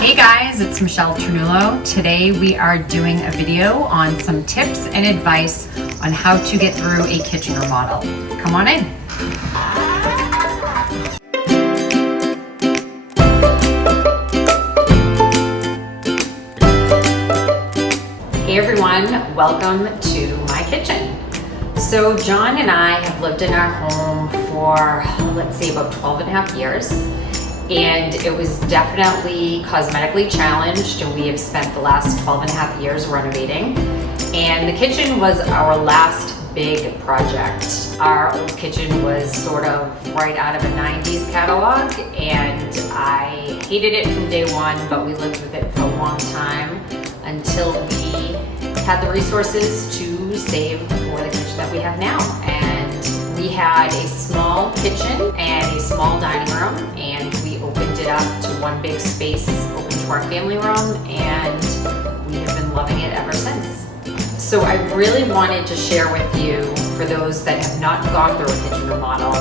Hey guys, it's Michelle Ternullo. Today we are doing a video on some tips and advice on how to get through a kitchen remodel. Come on in. Hey everyone, welcome to my kitchen. So John and I have lived in our home for, let's say, about 12 and a half years. And it was definitely cosmetically challenged, and we have spent the last 12 and a half years renovating. And the kitchen was our last big project. Our old kitchen was sort of right out of a 90s catalog, and I hated it from day one, but we lived with it for a long time until we had the resources to save for the kitchen that we have now. And we had a small kitchen and a small dining room, and we opened it up to one big space open to our family room, and we have been loving it ever since. So I really wanted to share with you, for those that have not gone through a kitchen remodel,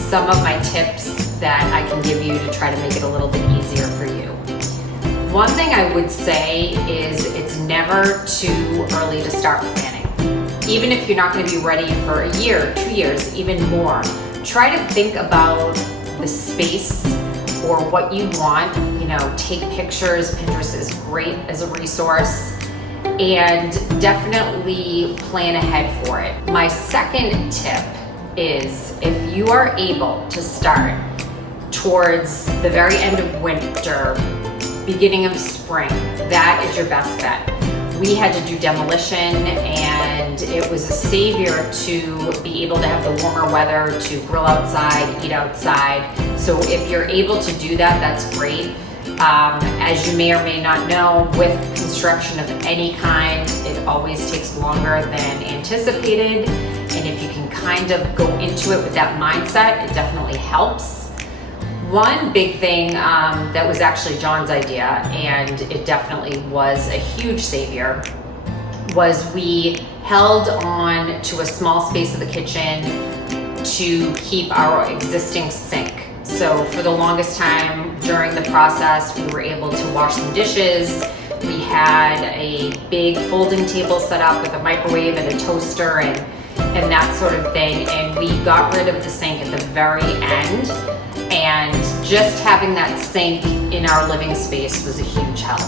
some of my tips that I can give you to try to make it a little bit easier for you. One thing I would say is it's never too early to start planning. Even if you're not going to be ready for a year, 2 years, even more, try to think about the space or what you want. You know, take pictures. Pinterest is great as a resource, and definitely plan ahead for it. My second tip is, if you are able to start towards the very end of winter, beginning of spring, that is your best bet. We had to do demolition, and it was a savior to be able to have the warmer weather to grill outside, eat outside. So if you're able to do that, that's great. As you may or may not know, with construction of any kind, it always takes longer than anticipated. And if you can kind of go into it with that mindset, it definitely helps. One big thing that was actually John's idea, and it definitely was a huge savior, was we held on to a small space of the kitchen to keep our existing sink. So for the longest time during the process, we were able to wash some dishes. We had a big folding table set up with a microwave and a toaster and that sort of thing. And we got rid of the sink at the very end. And just having that sink in our living space was a huge help.